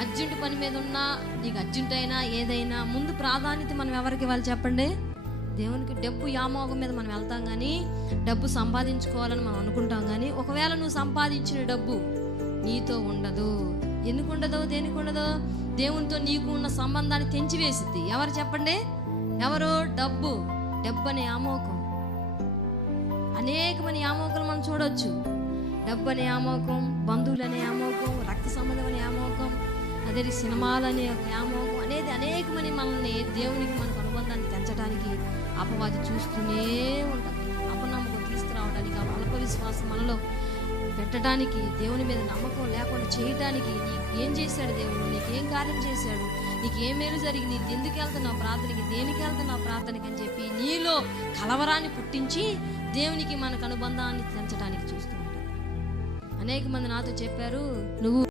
Urgent పని మీద ఉన్నా, నీకు అర్జెంట్ అయినా ఏదైనా ముందు ప్రాధాన్యత మనం ఎవరికి ఇవ్వాలి చెప్పండి? దేవునికి. డబ్బు యామోగం మీద మనం వెళ్తాం కానీ, డబ్బు సంపాదించుకోవాలని మనం అనుకుంటాం కానీ, ఒకవేళ నువ్వు సంపాదించిన డబ్బు నీతో ఉండదు. ఎందుకు ఉండదు? దేనికి ఉండదు? దేవునితో నీకు ఉన్న సంబంధాన్ని తెంచివేసిద్ది. ఎవరు చెప్పండి? ఎవరు? డబ్బు. డబ్బు అనే యామోకం. అనేకమైన యామోకాలు మనం చూడవచ్చు. డబ్బు అనే యామోకం, బంధువులు అనే యామోకం, రక్త సంబంధం అనే యామోకం, అదే సినిమాలనే యామోకం అనేది అనేకమని మనల్ని దేవునికి మనకు అనుబంధాన్ని తెంచడానికి అపవాది చూస్తూనే ఉంటుంది. అపనమ్మకం తీసుకురావడానికి, అల్ప విశ్వాసం మనలో పెట్టడానికి, దేవుని మీద నమ్మకం లేకుండా చేయడానికి. నీకేం చేశాడు దేవుడు? నీకేం కార్యం చేశాడు? నీకు ఏ మేలు జరిగింది? నీకు ఎందుకు వెళ్తున్నావు ప్రార్థనకి? దేనికి వెళ్తున్నావు ప్రార్థనకి అని చెప్పి నీలో కలవరాన్ని పుట్టించి దేవునికి మనకు అనుబంధాన్ని తెంచడానికి చూస్తూ ఉంటాడు. అనేక మంది నాతో చెప్పారు, నువ్వు